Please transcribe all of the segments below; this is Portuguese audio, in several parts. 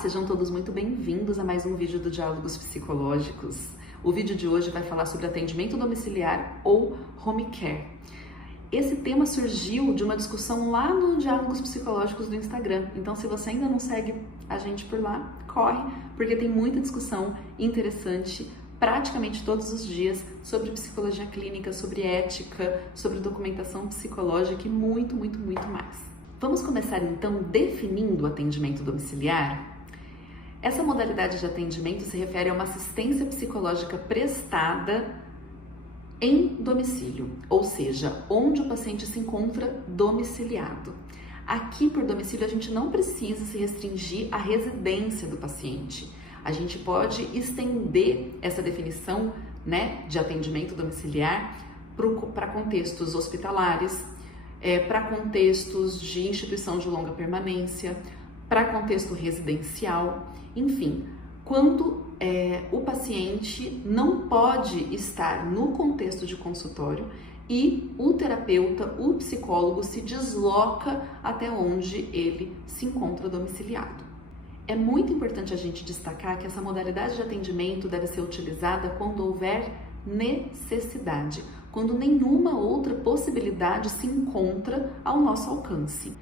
sejam todos muito bem-vindos a mais um vídeo do Diálogos Psicológicos. O vídeo de hoje vai falar sobre atendimento domiciliar ou home care. Esse tema surgiu de uma discussão lá no Diálogos Psicológicos do Instagram, então se você ainda não segue a gente por lá, corre, porque tem muita discussão interessante praticamente todos os dias sobre psicologia clínica, sobre ética, sobre documentação psicológica e muito mais. Vamos começar então definindo o atendimento domiciliar? Essa modalidade de atendimento se refere a uma assistência psicológica prestada em domicílio, ou seja, onde o paciente se encontra domiciliado. Aqui por domicílio a gente não precisa se restringir à residência do paciente. A gente pode estender essa definição, de atendimento domiciliar para contextos hospitalares, para contextos de instituição de longa permanência, para contexto residencial, enfim, quando o paciente não pode estar no contexto de consultório e o terapeuta, o psicólogo se desloca até onde ele se encontra domiciliado. É muito importante a gente destacar que essa modalidade de atendimento deve ser utilizada quando houver necessidade, quando nenhuma outra possibilidade se encontra ao nosso alcance.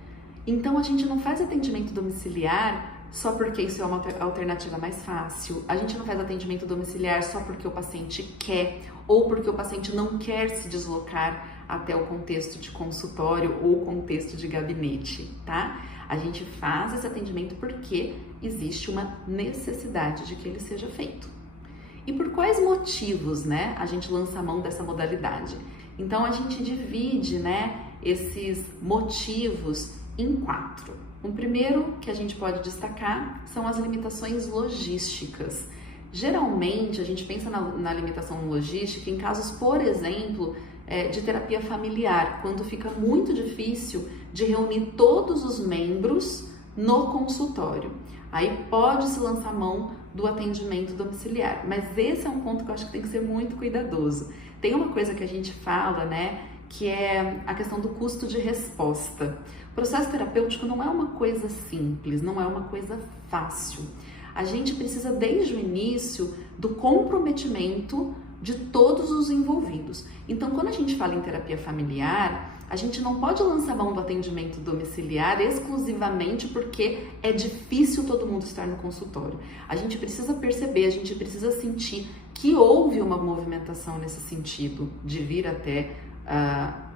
Então a gente não faz atendimento domiciliar só porque isso é uma alternativa mais fácil, a gente não faz atendimento domiciliar só porque o paciente quer ou porque o paciente não quer se deslocar até o contexto de consultório ou contexto de gabinete, tá? A gente faz esse atendimento porque existe uma necessidade de que ele seja feito. E por quais motivos, a gente lança a mão dessa modalidade? Então a gente divide, esses motivos em 4. O primeiro que a gente pode destacar são as limitações logísticas. Geralmente a gente pensa na limitação logística em casos, por exemplo, de terapia familiar, quando fica muito difícil de reunir todos os membros no consultório. Aí pode-se lançar mão do atendimento domiciliar, mas esse é um ponto que eu acho que tem que ser muito cuidadoso. Tem uma coisa que a gente fala, que é a questão do custo de resposta. O processo terapêutico não é uma coisa simples, não é uma coisa fácil. A gente precisa desde o início do comprometimento de todos os envolvidos. Então, quando a gente fala em terapia familiar, a gente não pode lançar mão do atendimento domiciliar exclusivamente porque é difícil todo mundo estar no consultório. A gente precisa perceber, a gente precisa sentir que houve uma movimentação nesse sentido de vir até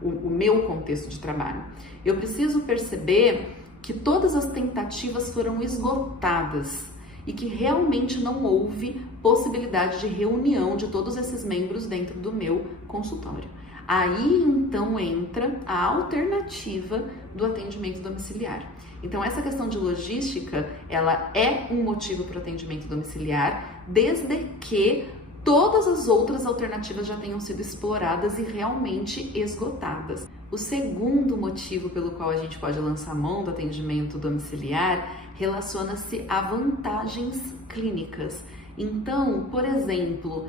o meu contexto de trabalho. Eu preciso perceber que todas as tentativas foram esgotadas e que realmente não houve possibilidade de reunião de todos esses membros dentro do meu consultório. Aí então entra a alternativa do atendimento domiciliar. Então essa questão de logística, ela é um motivo para o atendimento domiciliar, desde que todas as outras alternativas já tenham sido exploradas e realmente esgotadas. O segundo motivo pelo qual a gente pode lançar mão do atendimento domiciliar relaciona-se a vantagens clínicas. Então, por exemplo,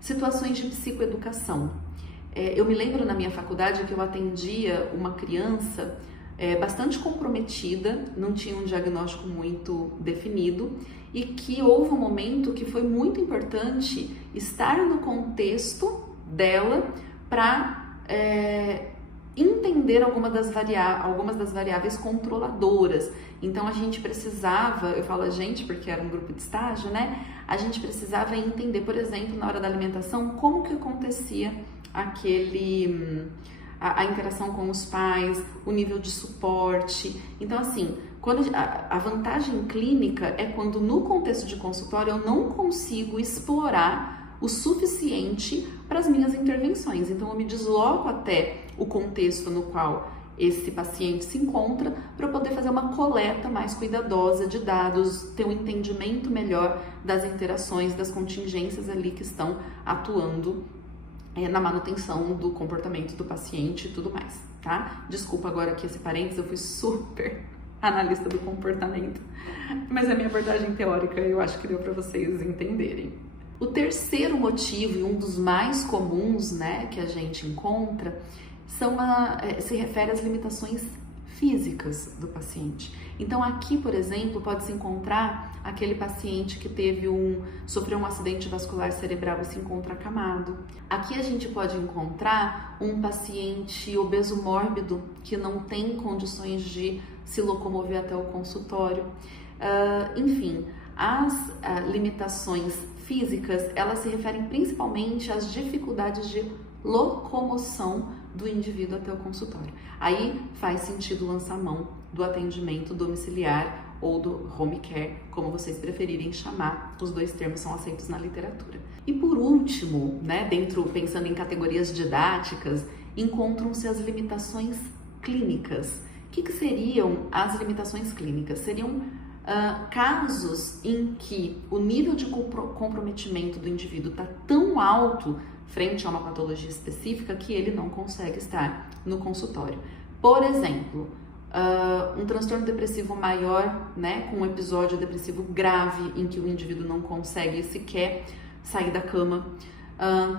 situações de psicoeducação. Eu me lembro na minha faculdade que eu atendia uma criança bastante comprometida, não tinha um diagnóstico muito definido e que houve um momento que foi muito importante estar no contexto dela para entender algumas das variáveis controladoras. Então a gente precisava, eu falo a gente porque era um grupo de estágio, a gente precisava entender, por exemplo, na hora da alimentação, como que acontecia a interação com os pais, o nível de suporte. Então assim, a vantagem clínica é quando no contexto de consultório eu não consigo explorar o suficiente para as minhas intervenções. Então eu me desloco até o contexto no qual esse paciente se encontra para poder fazer uma coleta mais cuidadosa de dados, ter um entendimento melhor das interações, das contingências ali que estão atuando na manutenção do comportamento do paciente e tudo mais, tá? Desculpa agora aqui esse parênteses, eu fui super analista do comportamento, mas é minha abordagem teórica, eu acho que deu para vocês entenderem. O terceiro motivo, e um dos mais comuns, que a gente encontra, se refere às limitações físicas do paciente. Então aqui, por exemplo, pode-se encontrar aquele paciente que sofreu um acidente vascular cerebral e se encontra acamado. Aqui a gente pode encontrar um paciente obeso mórbido que não tem condições de se locomover até o consultório. Enfim, as limitações físicas, elas se referem principalmente às dificuldades de locomoção do indivíduo até o consultório. Aí faz sentido lançar mão do atendimento domiciliar ou do home care, como vocês preferirem chamar, os dois termos são aceitos na literatura. E por último, né, pensando em categorias didáticas, encontram-se as limitações clínicas. O que seriam as limitações clínicas? Seriam casos em que o nível de comprometimento do indivíduo está tão alto frente a uma patologia específica que ele não consegue estar no consultório. Por exemplo, um transtorno depressivo maior, né, com um episódio depressivo grave em que o indivíduo não consegue sequer sair da cama.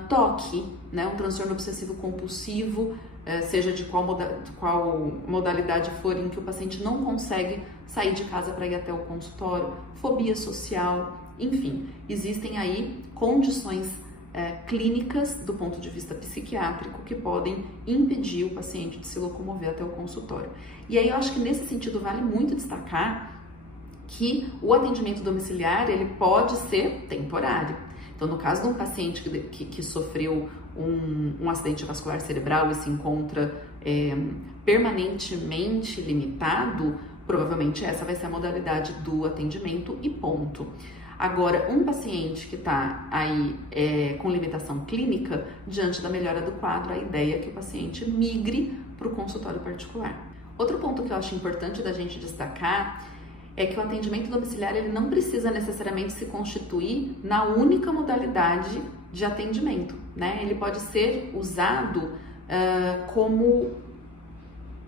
TOC, né, um transtorno obsessivo compulsivo, seja de qual modalidade for, em que o paciente não consegue sair de casa para ir até o consultório, fobia social, enfim, existem aí condições clínicas do ponto de vista psiquiátrico que podem impedir o paciente de se locomover até o consultório. E aí eu acho que nesse sentido vale muito destacar que o atendimento domiciliar ele pode ser temporário. Então, no caso de um paciente que sofreu um acidente vascular cerebral e se encontra permanentemente limitado, provavelmente essa vai ser a modalidade do atendimento e ponto. Agora, um paciente que está aí com limitação clínica, diante da melhora do quadro, a ideia é que o paciente migre para o consultório particular. Outro ponto que eu acho importante da gente destacar é que o atendimento domiciliar ele não precisa necessariamente se constituir na única modalidade de atendimento, né? Ele pode ser usado como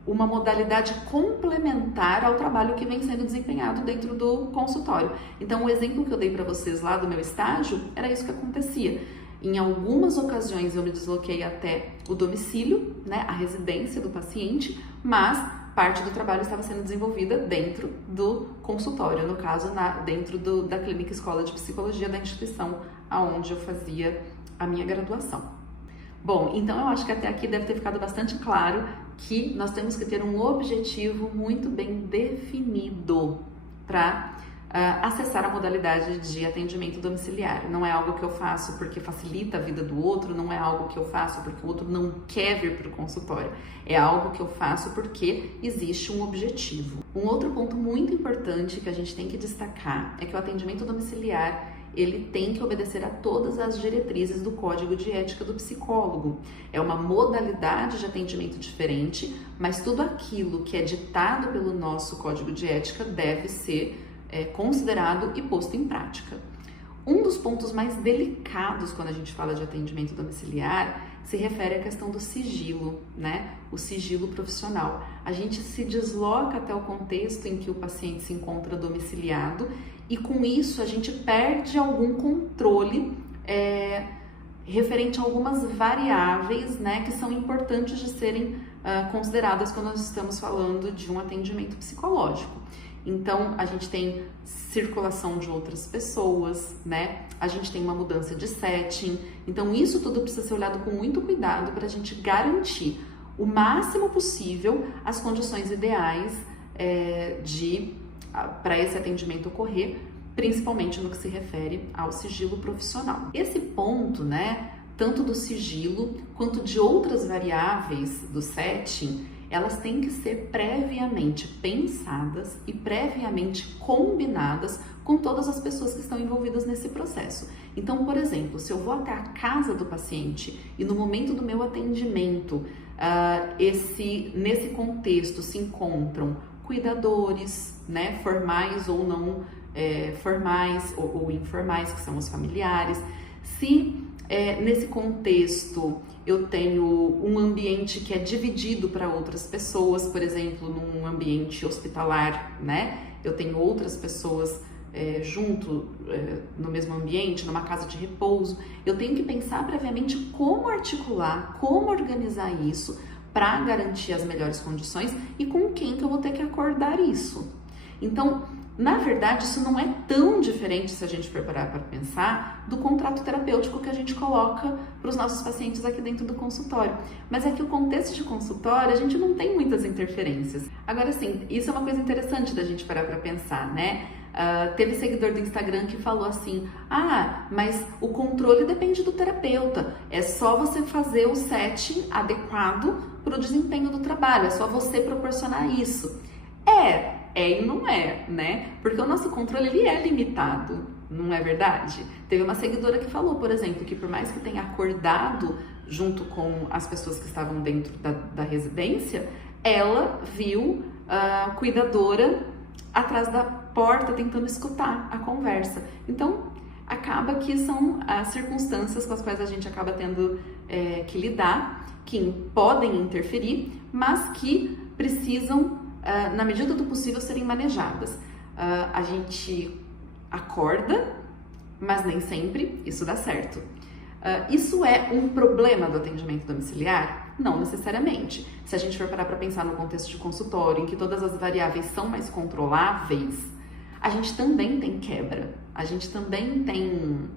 uma modalidade complementar ao trabalho que vem sendo desempenhado dentro do consultório. Então, o exemplo que eu dei para vocês lá do meu estágio, era isso que acontecia. Em algumas ocasiões eu me desloquei até o domicílio, né, a residência do paciente, mas parte do trabalho estava sendo desenvolvida dentro do consultório, no caso, dentro da Clínica Escola de Psicologia da instituição onde eu fazia a minha graduação. Bom, então eu acho que até aqui deve ter ficado bastante claro que nós temos que ter um objetivo muito bem definido para acessar a modalidade de atendimento domiciliar. Não é algo que eu faço porque facilita a vida do outro, não é algo que eu faço porque o outro não quer vir para o consultório. É algo que eu faço porque existe um objetivo. Um outro ponto muito importante que a gente tem que destacar é que o atendimento domiciliar ele tem que obedecer a todas as diretrizes do Código de Ética do Psicólogo. É uma modalidade de atendimento diferente, mas tudo aquilo que é ditado pelo nosso Código de Ética deve ser considerado e posto em prática. Um dos pontos mais delicados quando a gente fala de atendimento domiciliar se refere à questão do sigilo, né? O sigilo profissional. A gente se desloca até o contexto em que o paciente se encontra domiciliado e com isso a gente perde algum controle referente a algumas variáveis, né, que são importantes de serem consideradas quando nós estamos falando de um atendimento psicológico. Então, a gente tem circulação de outras pessoas, né? A gente tem uma mudança de setting. Então, isso tudo precisa ser olhado com muito cuidado para a gente garantir o máximo possível as condições ideais para esse atendimento ocorrer, principalmente no que se refere ao sigilo profissional. Esse ponto, né, tanto do sigilo quanto de outras variáveis do setting, elas têm que ser previamente pensadas e previamente combinadas com todas as pessoas que estão envolvidas nesse processo. Então, por exemplo, se eu vou até a casa do paciente e no momento do meu atendimento, nesse contexto se encontram cuidadores, né, formais ou não formais ou informais, que são os familiares, se nesse contexto eu tenho um ambiente que é dividido para outras pessoas, por exemplo, num ambiente hospitalar, né? Eu tenho outras pessoas junto no mesmo ambiente, numa casa de repouso. Eu tenho que pensar previamente como articular, como organizar isso para garantir as melhores condições e com quem que eu vou ter que acordar isso. Então, na verdade, isso não é tão diferente, se a gente for parar para pensar, do contrato terapêutico que a gente coloca para os nossos pacientes aqui dentro do consultório. Mas é que o contexto de consultório, a gente não tem muitas interferências. Agora, sim, isso é uma coisa interessante da gente parar para pensar, né? Teve seguidor do Instagram que falou assim: mas o controle depende do terapeuta, é só você fazer o setting adequado para o desempenho do trabalho, é só você proporcionar isso. É e não é, né? Porque o nosso controle, ele é limitado, não é verdade? Teve uma seguidora que falou, por exemplo, que por mais que tenha acordado junto com as pessoas que estavam dentro da residência, ela viu a cuidadora atrás da porta tentando escutar a conversa. Então, acaba que são as circunstâncias com as quais a gente acaba tendo que lidar, que podem interferir, mas que precisam, na medida do possível, serem manejadas. A gente acorda, mas nem sempre isso dá certo. Isso é um problema do atendimento domiciliar? Não necessariamente. Se a gente for parar para pensar no contexto de consultório, em que todas as variáveis são mais controláveis, a gente também tem quebra, a gente também tem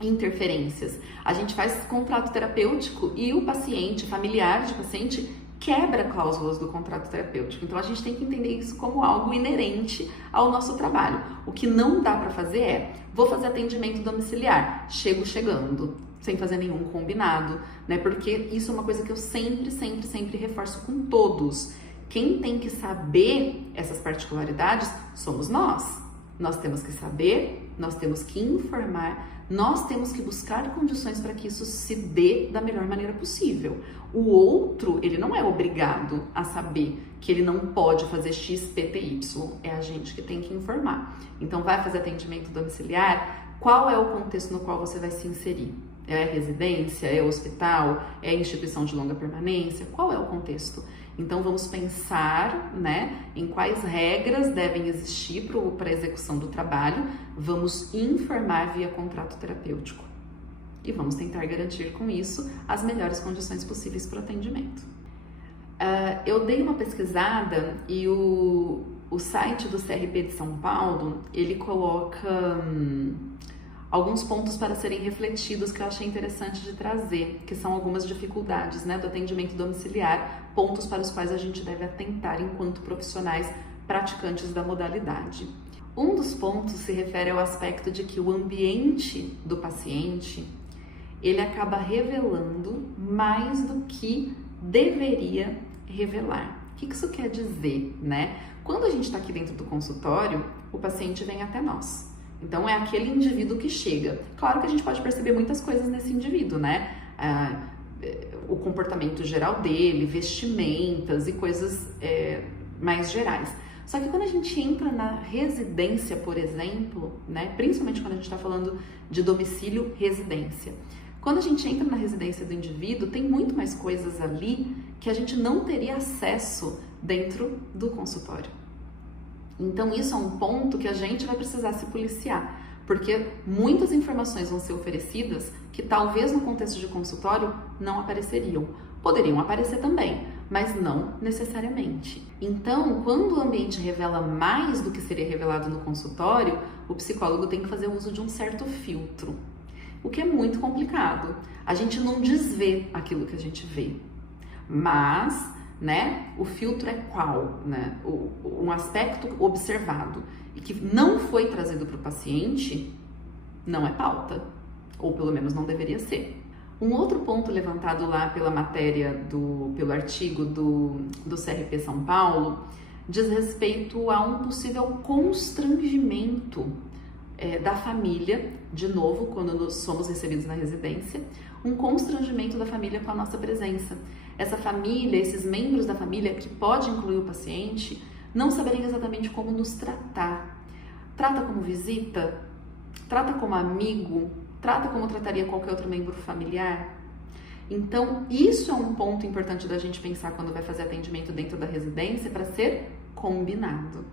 interferências. A gente faz contrato terapêutico e o paciente, familiar de paciente, quebra cláusulas do contrato terapêutico. Então a gente tem que entender isso como algo inerente ao nosso trabalho. O que não dá para fazer é: vou fazer atendimento domiciliar, chegando, sem fazer nenhum combinado, né? Porque isso é uma coisa que eu sempre reforço com todos. Quem tem que saber essas particularidades somos nós. Nós temos que saber, nós temos que informar, nós temos que buscar condições para que isso se dê da melhor maneira possível. O outro, ele não é obrigado a saber que ele não pode fazer X, P, T, Y. É a gente que tem que informar. Então, vai fazer atendimento domiciliar? Qual é o contexto no qual você vai se inserir? É residência? É hospital? É instituição de longa permanência? Qual é o contexto? Então, vamos pensar, né, em quais regras devem existir para a execução do trabalho, vamos informar via contrato terapêutico e vamos tentar garantir com isso as melhores condições possíveis para o atendimento. Eu dei uma pesquisada e o site do CRP de São Paulo, ele coloca alguns pontos para serem refletidos que eu achei interessante de trazer, que são algumas dificuldades, né, do atendimento domiciliar, pontos para os quais a gente deve atentar enquanto profissionais praticantes da modalidade. Um dos pontos se refere ao aspecto de que o ambiente do paciente, ele acaba revelando mais do que deveria revelar. O que isso quer dizer, né? Quando a gente está aqui dentro do consultório, o paciente vem até nós. Então, é aquele indivíduo que chega. Claro que a gente pode perceber muitas coisas nesse indivíduo, né? O comportamento geral dele, vestimentas e coisas mais gerais. Só que quando a gente entra na residência, por exemplo, né? Principalmente quando a gente está falando de domicílio-residência. Quando a gente entra na residência do indivíduo, tem muito mais coisas ali que a gente não teria acesso dentro do consultório. Então, isso é um ponto que a gente vai precisar se policiar, porque muitas informações vão ser oferecidas que talvez no contexto de consultório não apareceriam. Poderiam aparecer também, mas não necessariamente. Então, quando o ambiente revela mais do que seria revelado no consultório, o psicólogo tem que fazer uso de um certo filtro, o que é muito complicado. A gente não desvê aquilo que a gente vê, mas, né, o filtro é qual? Né? Um aspecto observado e que não foi trazido para o paciente não é pauta, ou pelo menos não deveria ser. Um outro ponto levantado lá pela matéria, pelo artigo do CRP São Paulo, diz respeito a um possível constrangimento da família, de novo, quando nós somos recebidos na residência, um constrangimento da família com a nossa presença. Essa família, esses membros da família, que pode incluir o paciente, não saberem exatamente como nos tratar. Trata como visita? Trata como amigo? Trata como trataria qualquer outro membro familiar? Então, isso é um ponto importante da gente pensar quando vai fazer atendimento dentro da residência para ser combinado.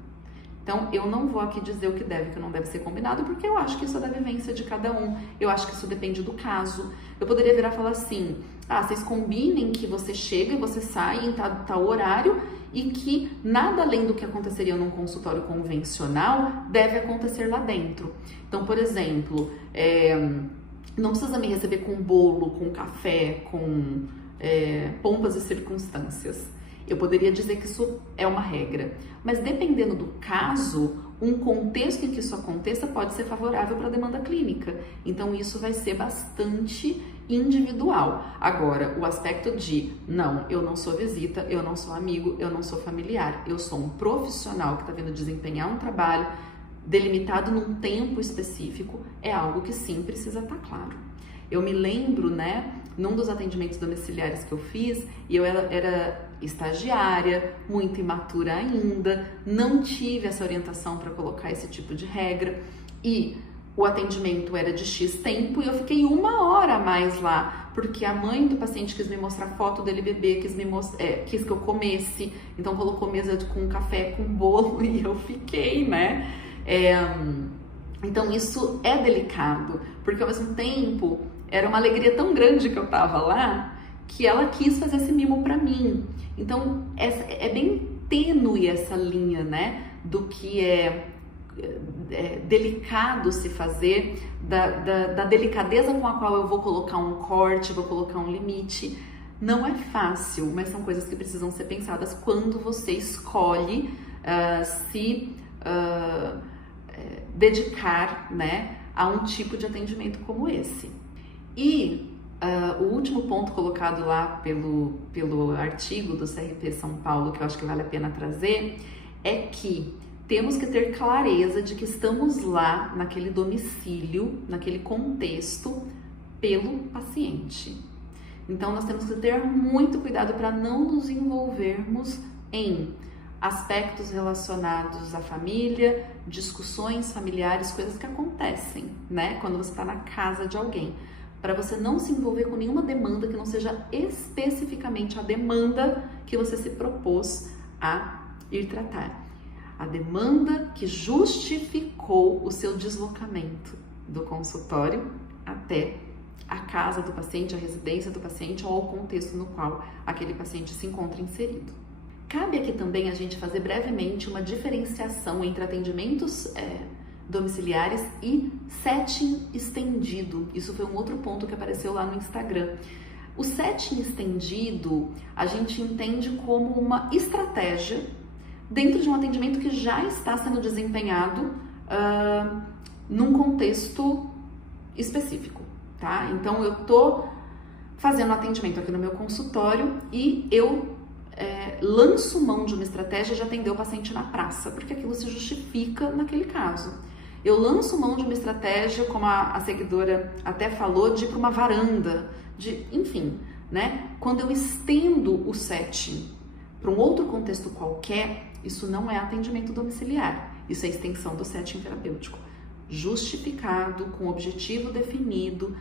Então, eu não vou aqui dizer o que deve e o que não deve ser combinado, porque eu acho que isso é da vivência de cada um. Eu acho que isso depende do caso. Eu poderia virar e falar assim, vocês combinem que você chega e você sai em tal horário e que nada além do que aconteceria num consultório convencional deve acontecer lá dentro. Então, por exemplo, não precisa me receber com bolo, com café, com pompas e circunstâncias. Eu poderia dizer que isso é uma regra, mas dependendo do caso, um contexto em que isso aconteça pode ser favorável para a demanda clínica. Então isso vai ser bastante individual. Agora, o aspecto de, não, eu não sou visita, eu não sou amigo, eu não sou familiar, eu sou um profissional que está vindo desempenhar um trabalho delimitado num tempo específico, é algo que sim precisa estar claro. Eu me lembro, num dos atendimentos domiciliares que eu fiz, e eu era estagiária, muito imatura ainda, não tive essa orientação para colocar esse tipo de regra, e o atendimento era de X tempo e eu fiquei 1 hora a mais lá, porque a mãe do paciente quis me mostrar foto dele bebê, quis que eu comesse, então colocou mesa com café, com bolo, e eu fiquei, Então isso é delicado, porque ao mesmo tempo era uma alegria tão grande que eu tava lá, que ela quis fazer esse mimo pra mim. Então é bem tênue essa linha, do que é delicado se fazer, da delicadeza com a qual eu vou colocar um corte, vou colocar um limite. Não é fácil, mas são coisas que precisam ser pensadas quando você escolhe dedicar, a um tipo de atendimento como esse. E o último ponto colocado lá pelo artigo do CRP São Paulo, que eu acho que vale a pena trazer, é que temos que ter clareza de que estamos lá naquele domicílio, naquele contexto, pelo paciente. Então nós temos que ter muito cuidado para não nos envolvermos em aspectos relacionados à família, discussões familiares, coisas que acontecem, quando você está na casa de alguém. Para você não se envolver com nenhuma demanda que não seja especificamente a demanda que você se propôs a ir tratar. A demanda que justificou o seu deslocamento do consultório até a casa do paciente, a residência do paciente ou o contexto no qual aquele paciente se encontra inserido. Cabe aqui também a gente fazer brevemente uma diferenciação entre atendimentos domiciliares e setting estendido. Isso foi um outro ponto que apareceu lá no Instagram. O setting estendido a gente entende como uma estratégia dentro de um atendimento que já está sendo desempenhado num contexto específico, tá? Então eu tô fazendo atendimento aqui no meu consultório e eu lanço mão de uma estratégia de atender o paciente na praça, porque aquilo se justifica naquele caso. Eu lanço mão de uma estratégia, como a seguidora até falou, de ir para uma varanda, enfim, Quando eu estendo o setting para um outro contexto qualquer, isso não é atendimento domiciliar, isso é extensão do setting terapêutico, justificado, com objetivo definido,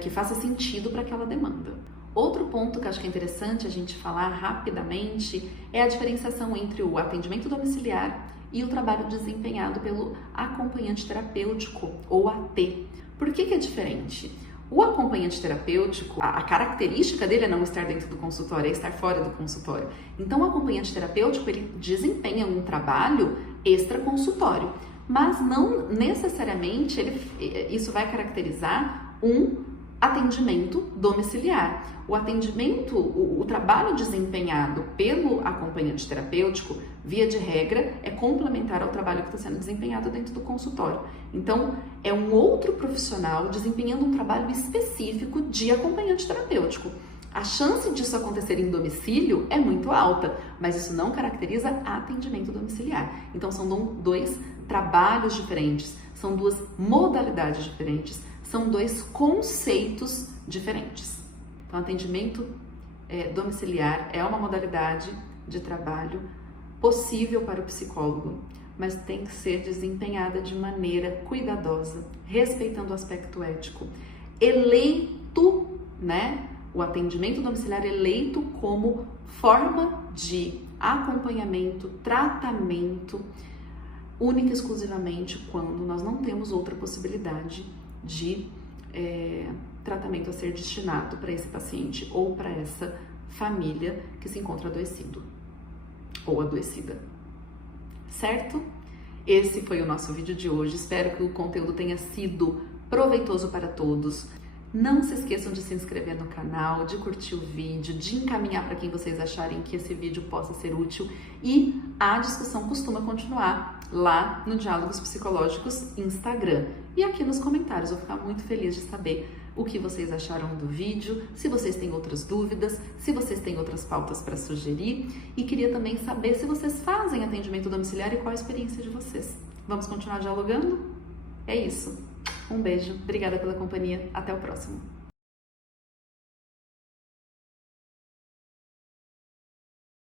que faça sentido para aquela demanda. Outro ponto que acho que é interessante a gente falar rapidamente é a diferenciação entre o atendimento domiciliar e o trabalho desempenhado pelo acompanhante terapêutico, ou AT. Por que é diferente? O acompanhante terapêutico, a característica dele é não estar dentro do consultório, é estar fora do consultório. Então, o acompanhante terapêutico, ele desempenha um trabalho extra-consultório, mas não necessariamente isso vai caracterizar um atendimento domiciliar. O trabalho desempenhado pelo acompanhante terapêutico, via de regra, é complementar ao trabalho que está sendo desempenhado dentro do consultório. Então, é um outro profissional desempenhando um trabalho específico de acompanhante terapêutico. A chance disso acontecer em domicílio é muito alta, mas isso não caracteriza atendimento domiciliar. Então, são 2 trabalhos diferentes, são 2 modalidades diferentes, são 2 conceitos diferentes. Então, atendimento domiciliar é uma modalidade de trabalho possível para o psicólogo, mas tem que ser desempenhada de maneira cuidadosa, respeitando o aspecto ético. Eleito, o atendimento domiciliar eleito como forma de acompanhamento, tratamento única e exclusivamente quando nós não temos outra possibilidade de tratamento a ser destinado para esse paciente ou para essa família que se encontra adoecido ou adoecida. Certo? Esse foi o nosso vídeo de hoje. Espero que o conteúdo tenha sido proveitoso para todos. Não se esqueçam de se inscrever no canal, de curtir o vídeo, de encaminhar para quem vocês acharem que esse vídeo possa ser útil, e a discussão costuma continuar lá no Diálogos Psicológicos Instagram e aqui nos comentários. Eu vou ficar muito feliz de saber o que vocês acharam do vídeo, se vocês têm outras dúvidas, se vocês têm outras pautas para sugerir, e queria também saber se vocês fazem atendimento domiciliar e qual a experiência de vocês. Vamos continuar dialogando? É isso. Um beijo, obrigada pela companhia, até o próximo.